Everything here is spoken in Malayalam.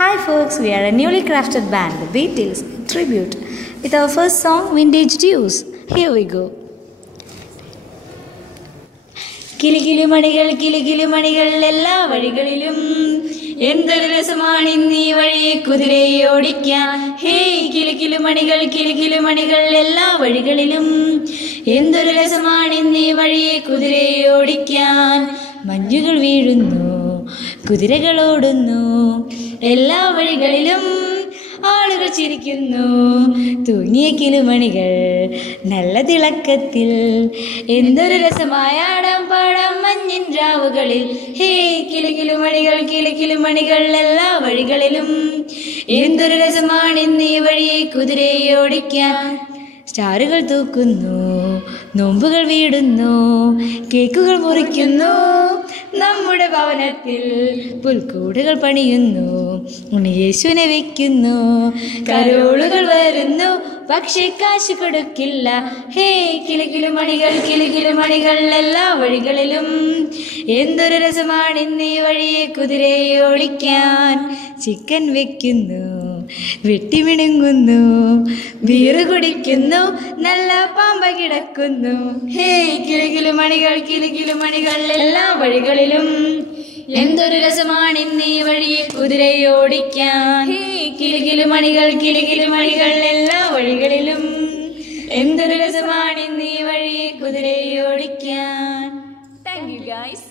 Hi folks, we are a newly crafted band, the Beatles, in tribute, with our first song, Vintage Dues. Here we go. കിലുകിലുമണികൾ എല്ലാ വഴികളിലും എന്തൊരു രസമാണിന്നീ വഴി കുതിരയെ ഓടിക്കാൻ. ഹേയ് കിലുകിലുമണികൾ എല്ലാ വഴികളിലും എന്തൊരു രസമാണിന്നീ വഴി കുതിരയെ ഓടിക്കാൻ. മഞ്ഞുകൾ വീഴുന്നു, കുതിരകൾ ഓടുന്നു, എല്ലാ വഴികളിലും ആളുകൾ ചിരിക്കുന്നു. തൂങ്ങിയ കിലുമണികൾ നല്ല തിളക്കത്തിൽ എന്തൊരു രസമായ ആടാം പാടാം മഞ്ഞിൻ രാവുകളിൽ. ഹേ കിലുകിലുമണികൾ എല്ലാ വഴികളിലും എന്തൊരു രസമാണിന്നീ വഴിയെ കുതിരയെ ഓടിക്കാൻ. സ്റ്റാറുകൾ തൂക്കുന്നു, നോമ്പുകൾ വീടുന്നു, കേക്കുകൾ മുറിക്കുന്നു, നമ്മുടെ ഭവനത്തിൽ പുൽക്കൂടുകൾ പണിയുന്നു, ഉണ്ണിയേശുവിനെ വെക്കുന്നു. കരോളുകൾ വരുന്നു, പക്ഷേ കാശ് കൊടുക്കില്ല. ഹേ കിലുകിലുമണികൾ എല്ലാ വഴികളിലും എന്തൊരു രസമാണിന്നീ വഴിയെ കുതിരയെ ഓടിക്കാൻ. ചിക്കൻ വെക്കുന്നു, വെട്ടിമിണുങ്ങുന്നു, ബീറ് കുടിക്കുന്നു, നല്ല പാമ്പ കിടക്കുന്നു. ഹേ കിലുകിലുമണികൾ എല്ലാ വഴികളിലും എന്തൊരു രസമാണിന്നീ വഴിയെ കുതിരയെ ഓടിക്കാൻ. ഹേ കിലുകിലുമണികൾ എല്ലാ വഴികളിലും എന്തൊരു രസമാണിന്നീ വഴിയെ കുതിരയെ ഓടിക്കാൻ. Thank you guys.